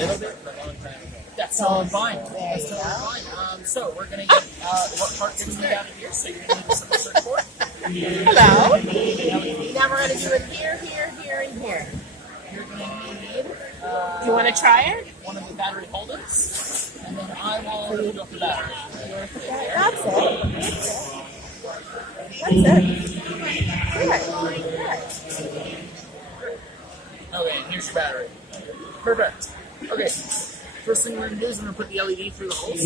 little bit, but a long time ago. That's totally fine. There you go. So we're going to get what part gets me down in here. So you're going to need some search for it. Hello. Now we're going to do it here, here, here, and here. You're going to need You want to try it? one of the battery holders, and then I will hook up the battery. That's it. That's it. Good. Okay, and here's your battery. Perfect. Okay, first thing we're going to do is we're going to put the LED through the holes.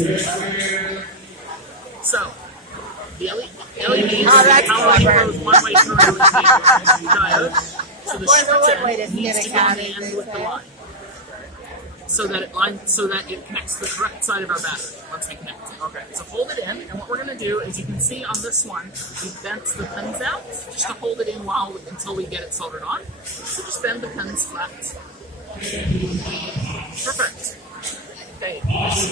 So, the LED is that's how it clever. goes one way through LED diode. So the short wait, end needs to go on the end with the line. So that it connects to the correct side of our battery once we connect it. Okay. So hold it in, and what we're going to do is you can see on this one, we've bent the pins out just to hold it in until we get it soldered on. So just bend the pins flat. Perfect. Okay.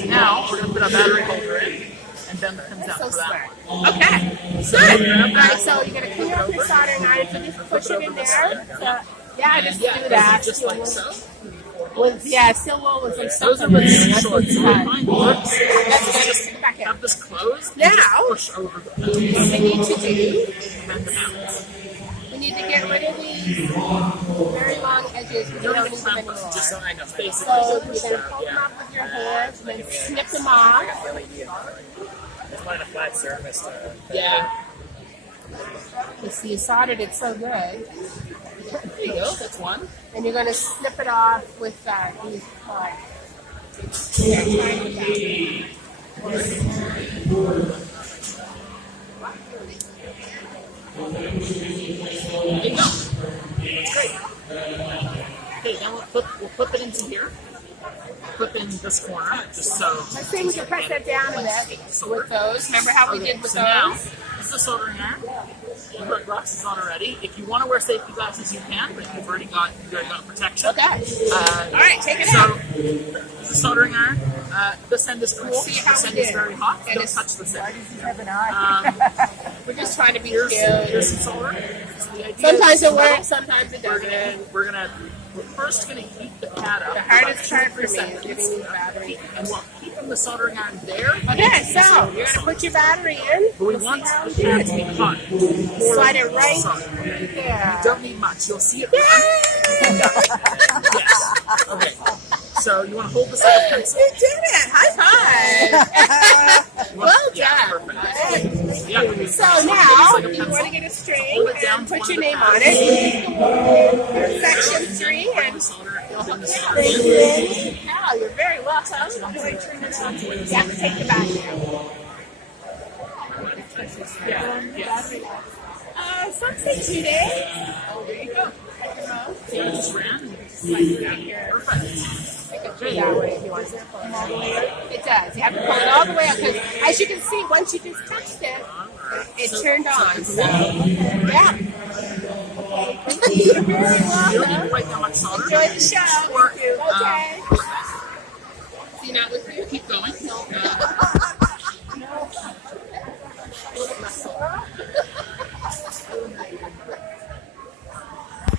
Now we're going to put our battery holder in and bend the pins out for that one. Okay. So Good. grab All right, that. so you're going to clean up your soldering iron, so just push it in there. So, yeah, just Yeah, do that. just like so. Steel wool with some Those are stuff in really there. That's short. what's So fun. what mine works is Let's just get back in. have this closed and Now, just push over the pins What we need to do, bend them out. we need to get rid of these very long edges. We You don't don't need even them clamp anymore. them, just So I know, basically. you're going to pull them up with your hands and then snip them off. Just wanted a flat surface to... Yeah. You see, you soldered it so good. There you go, that's one. And you're going to snip it off with these parts. Yeah, try it with There you go. That's great. Okay, now we'll flip it into here. Flip in this corner, just so. Let's see if we can press that down a bit with those. Remember how we did with so those? now, this is the soldering iron. You've got glasses on already. If you want to wear safety glasses, you can, but you've already got protection. Okay. All right, take it out. So, this is soldering iron. This end is cool. Let's see how This we end is did. very hot. And Don't it's- touch this end. We're just trying to be Here's cute. some solder. So the idea Sometimes is it works, sometimes it doesn't. We're first gonna heat the pad up. The hardest about part for 2 me is seconds. getting these batteries. And we're keeping the soldering iron there. Okay, so you're going to put your battery in. But we We'll want see how the we pad did. to be hot. Slide it right Solid. there. Don't need much. You'll see it run. Yes. Okay. So you want to hold the side of pencil. You did it! High five! Well Yeah, done. perfect. Yeah. So now, you want to get a string and put your name on it. Section 3 and wow, you're very welcome. How do I turn it on? You have to take the battery out. Some say 2 days. Oh, there you go. So you just ran. Perfect. That way if you want to pull it all the way up. It does. You have to pull it all the way up because, as you can see, once you just touched it, it turned on. So, yeah. You're very You don't need welcome. quite that much solder. Enjoy the show. Or, Okay. See, now with you, keep going.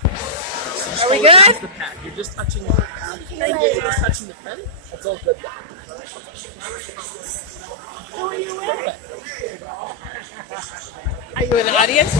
Are we good? The pad. You're just touching the pad. You're just touching the pen. That's all good. Who are you with? Are you in the audience?